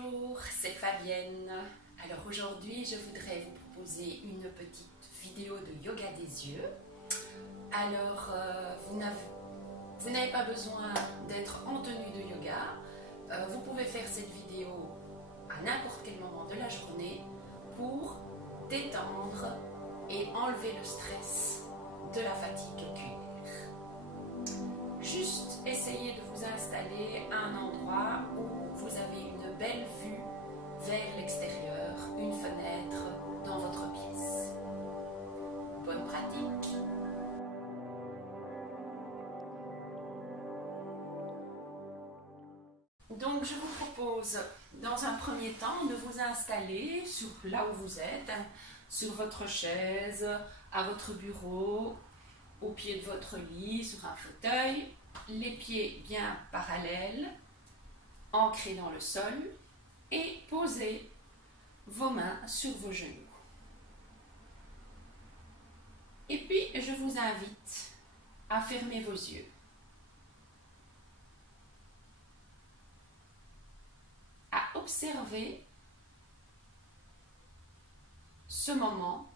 Bonjour, c'est Fabienne. Alors aujourd'hui, je voudrais vous proposer une petite vidéo de yoga des yeux. Alors, vous n'avez pas besoin d'être en tenue de yoga. Vous pouvez faire cette vidéo à n'importe quel moment de la journée pour détendre et enlever le stress de la fatigue oculaire. Juste essayez de vous installer à un endroit où vous avez une belle vue vers l'extérieur, une fenêtre dans votre pièce. Bonne pratique! Donc je vous propose dans un premier temps de vous installer sur là où vous êtes, sur votre chaise, à votre bureau, au pied de votre lit, sur un fauteuil, les pieds bien parallèles, ancrés dans le sol et posez vos mains sur vos genoux. Et puis je vous invite à fermer vos yeux. À observer ce moment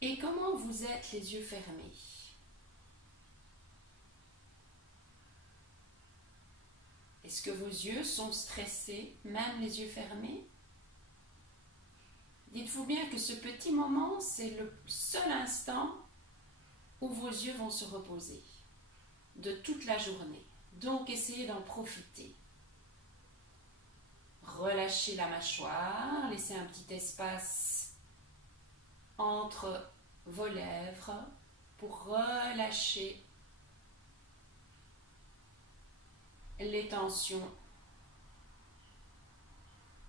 et comment vous êtes les yeux fermés. Est-ce que vos yeux sont stressés, même les yeux fermés? Dites-vous bien que ce petit moment, c'est le seul instant où vos yeux vont se reposer de toute la journée. Donc, essayez d'en profiter. Relâchez la mâchoire, laissez un petit espace entre vos lèvres pour relâcher les tensions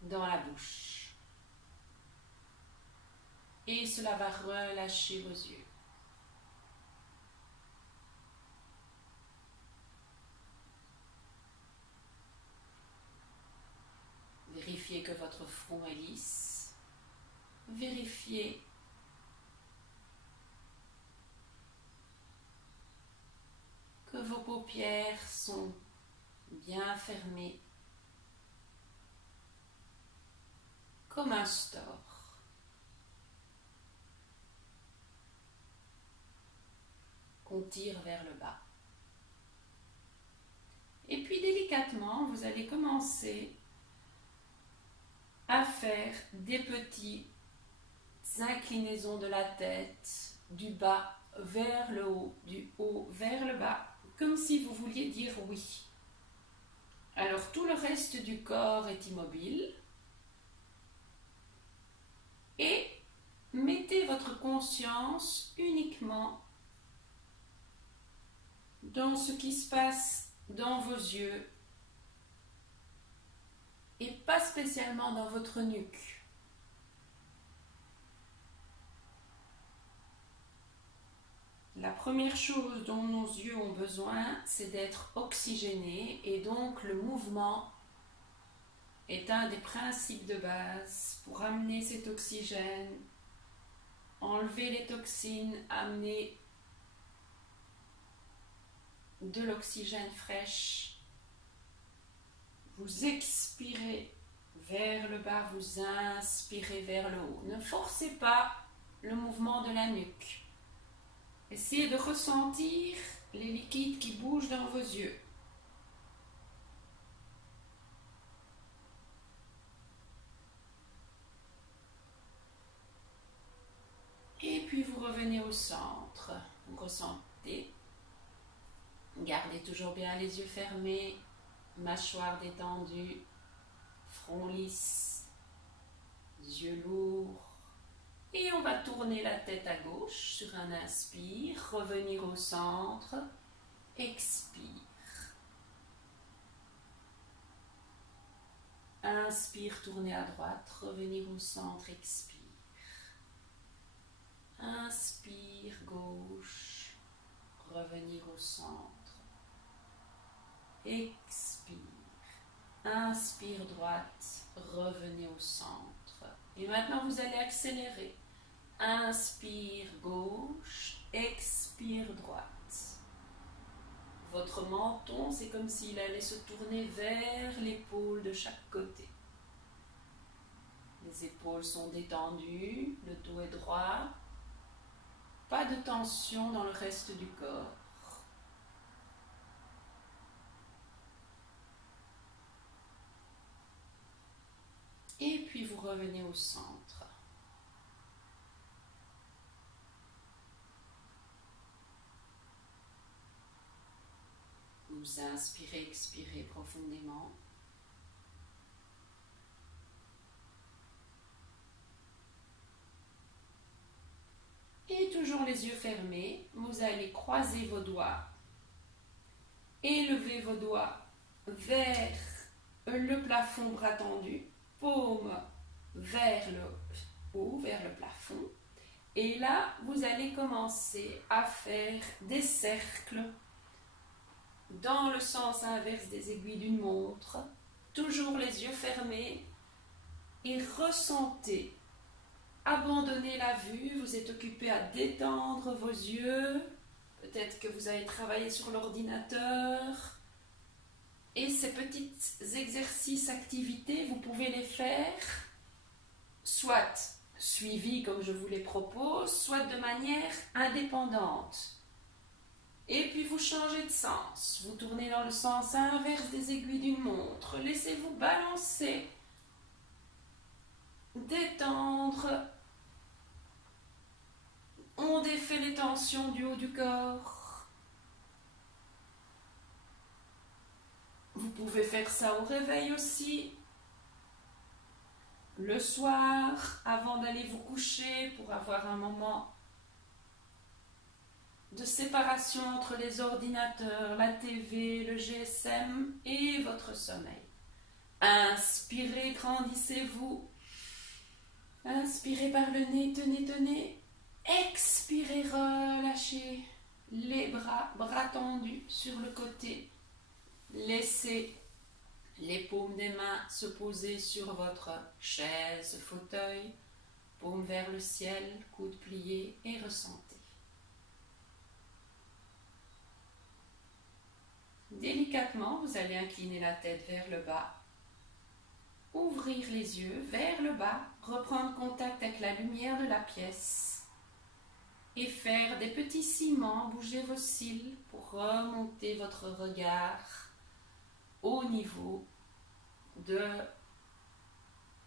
dans la bouche. Et cela va relâcher vos yeux. Vérifiez que votre front est lisse. Vérifiez que vos paupières sont bien fermées, comme un store. Qu'on tire vers le bas. Et puis délicatement, vous allez commencer à faire des petites inclinaisons de la tête, du bas vers le haut, du haut vers le bas, comme si vous vouliez dire oui. Alors tout le reste du corps est immobile et mettez votre conscience uniquement dans ce qui se passe dans vos yeux et pas spécialement dans votre nuque. La première chose dont nos yeux ont besoin, c'est d'être oxygénés et donc le mouvement est un des principes de base pour amener cet oxygène, enlever les toxines, amener de l'oxygène fraîche. Vous expirez vers le bas, vous inspirez vers le haut. Ne forcez pas le mouvement de la nuque. Essayez de ressentir les liquides qui bougent dans vos yeux. Et puis vous revenez au centre. Vous ressentez. Gardez toujours bien les yeux fermés, mâchoire détendue, front lisse, yeux lourds. Et on va tourner la tête à gauche sur un inspire, revenir au centre, expire. Inspire, tournez à droite, revenir au centre, expire. Inspire, gauche, revenir au centre, expire. Inspire, droite, revenez au centre. Et maintenant, vous allez accélérer. Inspire, gauche, expire. cuillère droite. Votre menton, c'est comme s'il allait se tourner vers l'épaule de chaque côté. Les épaules sont détendues, le dos est droit. Pas de tension dans le reste du corps. Et puis vous revenez au centre. Vous inspirez, expirez profondément. Et toujours les yeux fermés, vous allez croiser vos doigts. Élevez vos doigts vers le plafond, bras tendus. Paume vers le haut, vers le plafond. Et là, vous allez commencer à faire des cercles dans le sens inverse des aiguilles d'une montre. Toujours les yeux fermés et ressentez. Abandonnez la vue, vous êtes occupé à détendre vos yeux. Peut-être que vous avez travaillé sur l'ordinateur. Et ces petits exercices, activités, vous pouvez les faire soit suivis comme je vous les propose, soit de manière indépendante. Et puis vous changez de sens. Vous tournez dans le sens inverse des aiguilles d'une montre. Laissez-vous balancer. Détendre. On défait les tensions du haut du corps. Vous pouvez faire ça au réveil aussi. Le soir, avant d'aller vous coucher, pour avoir un moment de séparation entre les ordinateurs, la TV, le GSM et votre sommeil. Inspirez, grandissez-vous. Inspirez par le nez, tenez, tenez. Expirez, relâchez les bras, bras tendus sur le côté. Laissez les paumes des mains se poser sur votre chaise, fauteuil, paume vers le ciel, coude plié et ressentez. Délicatement, vous allez incliner la tête vers le bas, ouvrir les yeux vers le bas, reprendre contact avec la lumière de la pièce et faire des petits ciments, bouger vos cils pour remonter votre regard au niveau de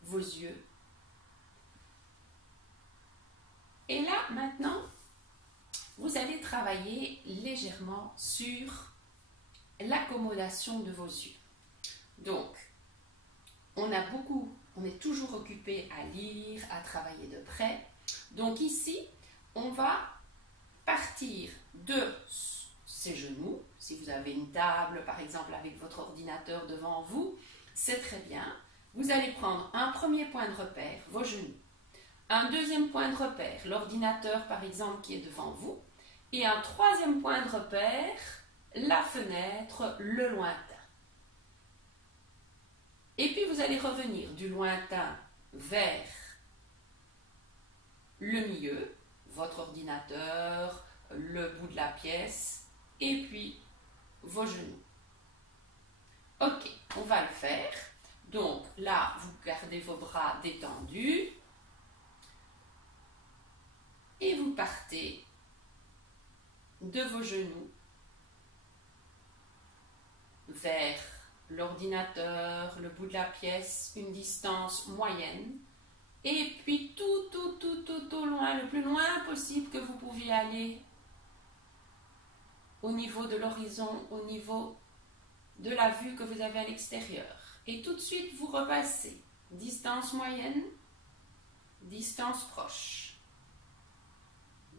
vos yeux. Et là, maintenant, vous allez travailler légèrement sur l'accommodation de vos yeux. Donc, on est toujours occupé à lire, à travailler de près. Donc ici, on va partir de ses genoux. Si vous avez une table, par exemple, avec votre ordinateur devant vous, c'est très bien. Vous allez prendre un premier point de repère, vos genoux. Un deuxième point de repère, l'ordinateur, par exemple, qui est devant vous. Et un troisième point de repère, la fenêtre, le lointain. Et puis, vous allez revenir du lointain vers le milieu, votre ordinateur, le bout de la pièce, et puis vos genoux. Ok, on va le faire. Donc là, vous gardez vos bras détendus et vous partez de vos genoux vers l'ordinateur, le bout de la pièce, une distance moyenne. Et puis tout au loin, le plus loin possible que vous pouviez aller au niveau de l'horizon, au niveau de la vue que vous avez à l'extérieur. Et tout de suite, vous repassez. Distance moyenne, distance proche.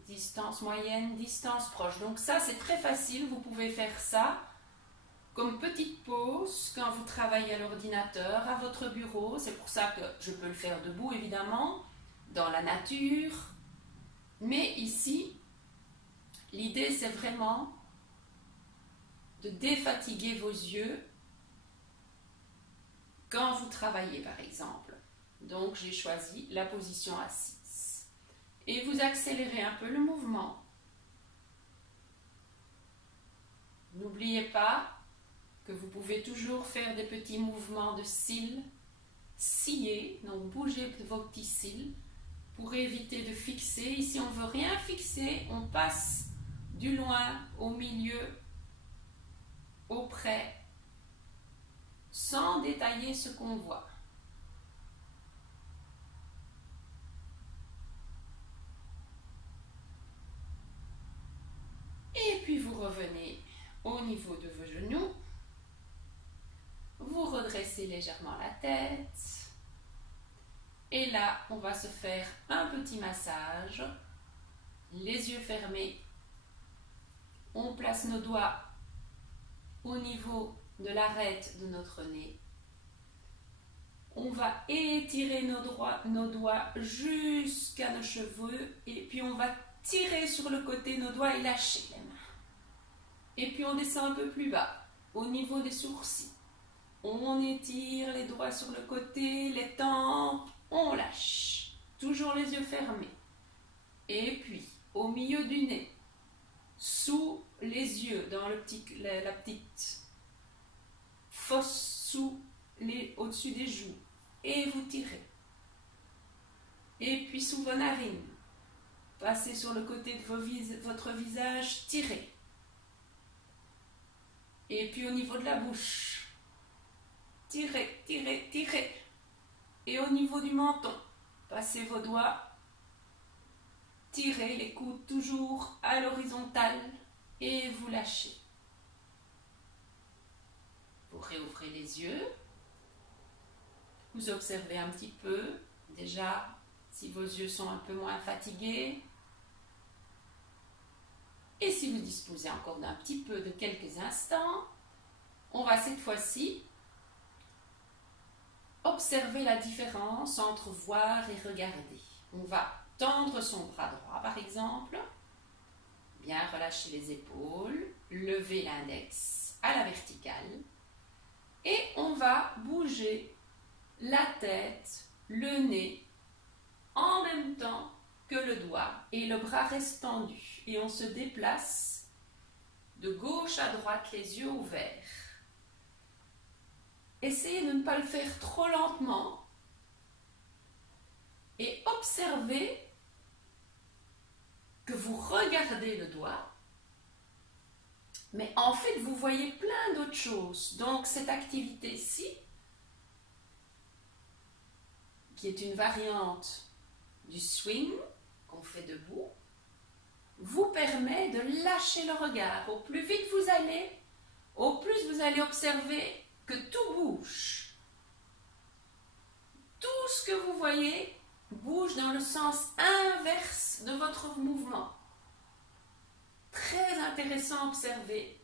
Distance moyenne, distance proche. Donc ça, c'est très facile. Vous pouvez faire ça comme petite pause quand vous travaillez à l'ordinateur, à votre bureau. C'est pour ça que je peux le faire debout, évidemment, dans la nature. Mais ici, l'idée, c'est vraiment de défatiguer vos yeux quand vous travaillez, par exemple. Donc, j'ai choisi la position assise. Et vous accélérez un peu le mouvement. N'oubliez pas que vous pouvez toujours faire des petits mouvements de cils, scier, donc bougez vos petits cils pour éviter de fixer. Ici, on ne veut rien fixer, on passe du loin au milieu, auprès, sans détailler ce qu'on voit. Et puis vous revenez au niveau de vos genoux. Vous redressez légèrement la tête. Et là, on va se faire un petit massage. Les yeux fermés. On place nos doigts au niveau de l'arête de notre nez. On va étirer nos doigts jusqu'à nos cheveux. Et puis on va tirer sur le côté nos doigts et lâcher les mains. Et puis on descend un peu plus bas, au niveau des sourcils. On étire les doigts sur le côté, les tempes, on lâche. Toujours les yeux fermés. Et puis, au milieu du nez, sous les yeux, dans la petite fosse au-dessus des joues. Et vous tirez. Et puis sous vos narines, passez sur le côté de votre visage, tirez. Et puis au niveau de la bouche, tirez, tirez, tirez. Et au niveau du menton, passez vos doigts, tirez les coudes toujours à l'horizontale et vous lâchez. Vous réouvrez les yeux. Vous observez un petit peu, déjà, si vos yeux sont un peu moins fatigués. Et si vous disposez encore d'un petit peu de quelques instants, on va cette fois-ci observer la différence entre voir et regarder. On va tendre son bras droit, par exemple, bien relâcher les épaules, lever l'index à la verticale, et on va bouger la tête, le nez, en même temps que le doigt, et le bras reste tendu. Et on se déplace de gauche à droite, les yeux ouverts. Essayez de ne pas le faire trop lentement et observez que vous regardez le doigt, mais en fait vous voyez plein d'autres choses. Donc cette activité-ci, qui est une variante du swing qu'on fait debout, vous permet de lâcher le regard. Au plus vite vous allez, au plus vous allez observer que tout bouge. Tout ce que vous voyez bouge dans le sens inverse de votre mouvement. Très intéressant à observer.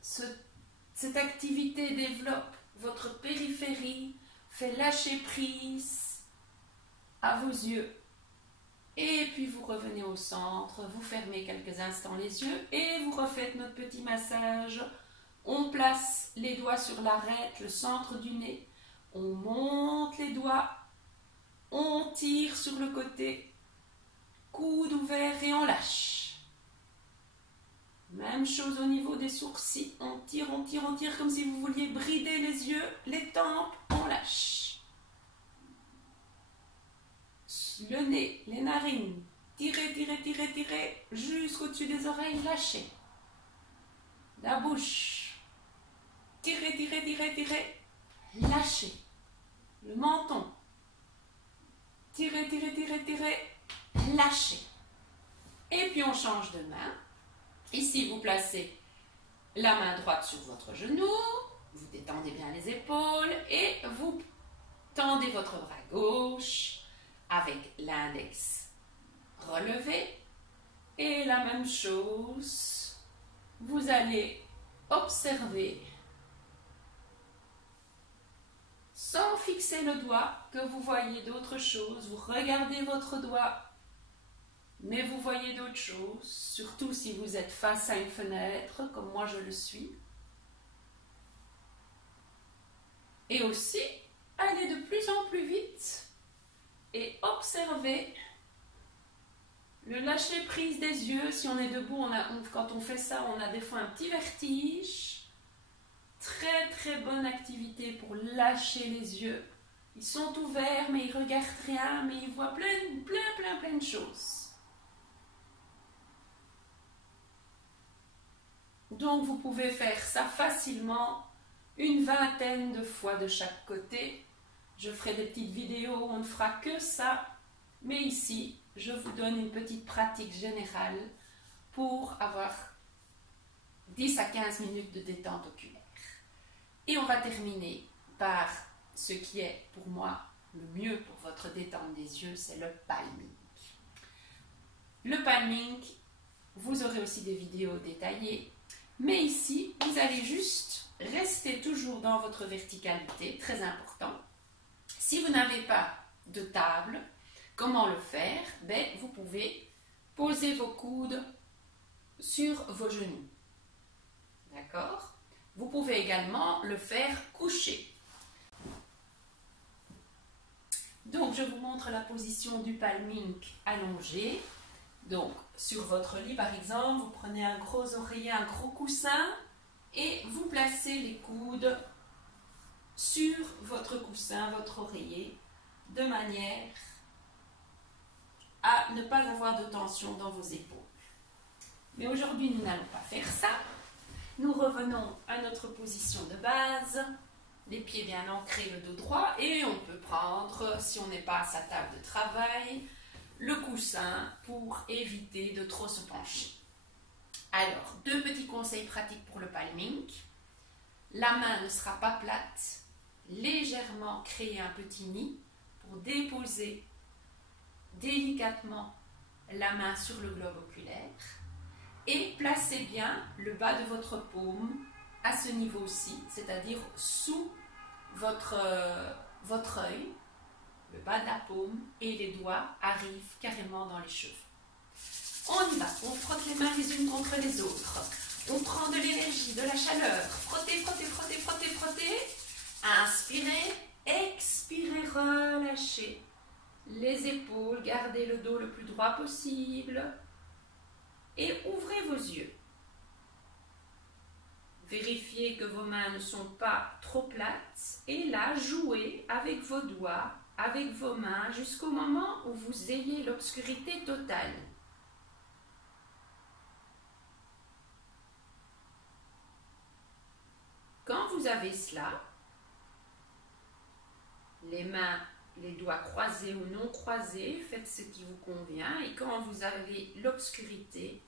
Cette activité développe votre périphérie, fait lâcher prise à vos yeux. Et puis vous revenez au centre, vous fermez quelques instants les yeux et vous refaites notre petit massage. On place les doigts sur l'arête, le centre du nez. On monte les doigts. On tire sur le côté. Coude ouvert et on lâche. Même chose au niveau des sourcils. On tire, on tire, on tire comme si vous vouliez brider les yeux, les tempes. On lâche. Le nez, les narines. Tirez, tirez, tirez, tirez jusqu'au-dessus des oreilles. Lâchez. La bouche. Tirez, tirez, tirez, tirez. Lâchez. Le menton. Tirez, tirez, tirez, tirez. Lâchez. Et puis on change de main. Ici, vous placez la main droite sur votre genou. Vous détendez bien les épaules. Et vous tendez votre bras gauche avec l'index relevé. Et la même chose. Vous allez observer, sans fixer le doigt, que vous voyez d'autres choses. Vous regardez votre doigt, mais vous voyez d'autres choses, surtout si vous êtes face à une fenêtre, comme moi je le suis. Et aussi, allez de plus en plus vite et observez Le lâcher prise des yeux, si on est debout, quand on fait ça, on a des fois un petit vertige. Très très bonne activité pour lâcher les yeux. Ils sont ouverts, mais ils regardent rien, mais ils voient plein de choses. Donc vous pouvez faire ça facilement, une vingtaine de fois de chaque côté. Je ferai des petites vidéos où on ne fera que ça, mais ici, je vous donne une petite pratique générale pour avoir 10 à 15 minutes de détente oculaire. Et on va terminer par ce qui est pour moi le mieux pour votre détente des yeux, c'est le palming. Le palming, vous aurez aussi des vidéos détaillées, mais ici, vous allez juste rester toujours dans votre verticalité, très important. Si vous n'avez pas de table, comment le faire? Vous pouvez poser vos coudes sur vos genoux. D'accord? Vous pouvez également le faire couché. Donc, je vous montre la position du palming allongé. Donc, sur votre lit, par exemple, vous prenez un gros oreiller, un gros coussin et vous placez les coudes sur votre coussin, votre oreiller, de manière à ne pas avoir de tension dans vos épaules. Mais aujourd'hui, nous n'allons pas faire ça. Nous revenons à notre position de base, les pieds bien ancrés, le dos droit, et on peut prendre, si on n'est pas à sa table de travail, le coussin pour éviter de trop se pencher. Alors, 2 petits conseils pratiques pour le palming. La main ne sera pas plate, légèrement créer un petit nid pour déposer délicatement la main sur le globe oculaire et placez bien le bas de votre paume à ce niveau-ci, c'est-à-dire sous votre œil, le bas de la paume, et les doigts arrivent carrément dans les cheveux. On y va, on frotte les mains les unes contre les autres, on prend de l'énergie, de la chaleur, frottez, frottez, frottez, frottez, frottez, inspirez, expirez, relâchez les épaules, gardez le dos le plus droit possible et ouvrez vos yeux. Vérifiez que vos mains ne sont pas trop plates et là, jouez avec vos doigts, avec vos mains jusqu'au moment où vous ayez l'obscurité totale. Quand vous avez cela, les mains, les doigts croisés ou non croisés, faites ce qui vous convient et quand vous avez l'obscurité,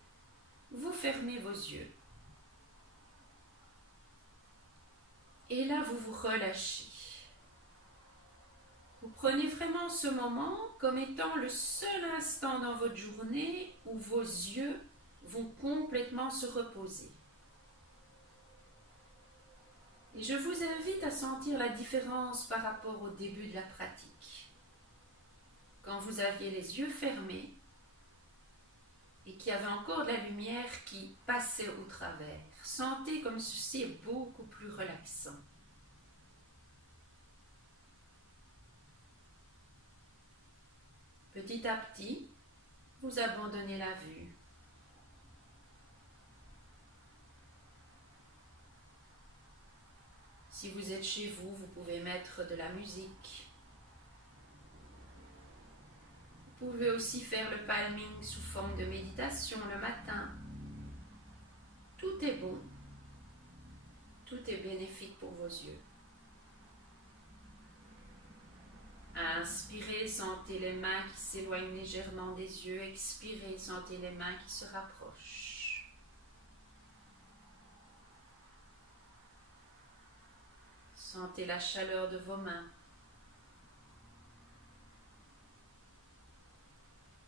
vous fermez vos yeux. Et là, vous vous relâchez. Vous prenez vraiment ce moment comme étant le seul instant dans votre journée où vos yeux vont complètement se reposer. Et je vous invite à sentir la différence par rapport au début de la pratique. Quand vous aviez les yeux fermés et qu'il y avait encore de la lumière qui passait au travers. Sentez comme ceci est beaucoup plus relaxant. Petit à petit, vous abandonnez la vue. Si vous êtes chez vous, vous pouvez mettre de la musique. Vous pouvez aussi faire le palming sous forme de méditation le matin. Tout est bon. Tout est bénéfique pour vos yeux. Inspirez, sentez les mains qui s'éloignent légèrement des yeux. Expirez, sentez les mains qui se rapprochent. Sentez la chaleur de vos mains.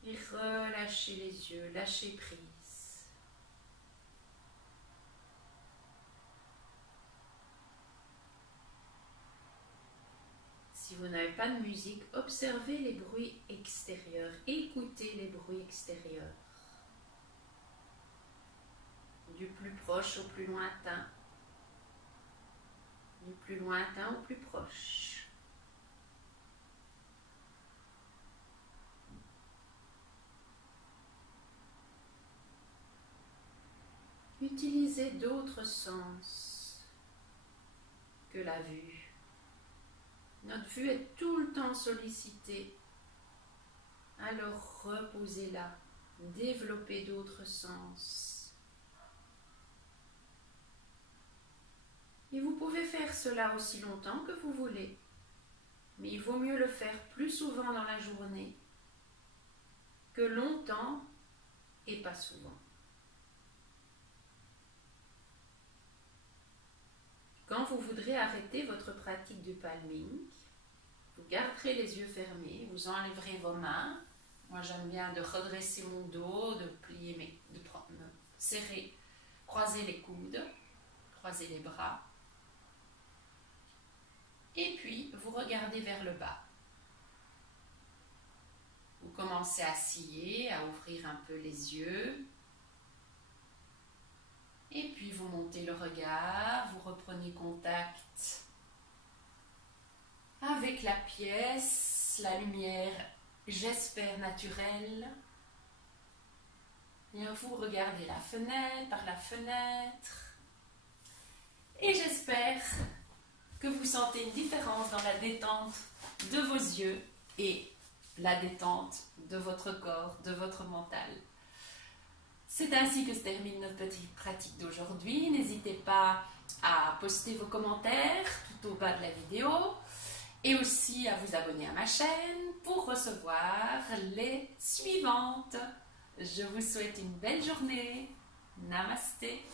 Et relâchez les yeux, lâchez prise. Si vous n'avez pas de musique, observez les bruits extérieurs, écoutez les bruits extérieurs. Du plus proche au plus lointain. Du plus lointain au plus proche. utilisez d'autres sens que la vue. Notre vue est tout le temps sollicitée. Alors reposez-la, développez d'autres sens. Et vous pouvez faire cela aussi longtemps que vous voulez, mais il vaut mieux le faire plus souvent dans la journée que longtemps et pas souvent. Quand vous voudrez arrêter votre pratique du palming, vous garderez les yeux fermés, vous enlèverez vos mains. Moi, j'aime bien de redresser mon dos, de plier me serrer, croiser les coudes, croiser les bras. Et puis, vous regardez vers le bas. Vous commencez à scier, à ouvrir un peu les yeux. Et puis, vous montez le regard, vous reprenez contact avec la pièce, la lumière, j'espère naturelle. Et vous regardez la fenêtre, par la fenêtre. Et j'espère que vous sentez une différence dans la détente de vos yeux et la détente de votre corps, de votre mental. C'est ainsi que se termine notre petite pratique d'aujourd'hui. N'hésitez pas à poster vos commentaires tout au bas de la vidéo et aussi à vous abonner à ma chaîne pour recevoir les suivantes. Je vous souhaite une belle journée. Namasté.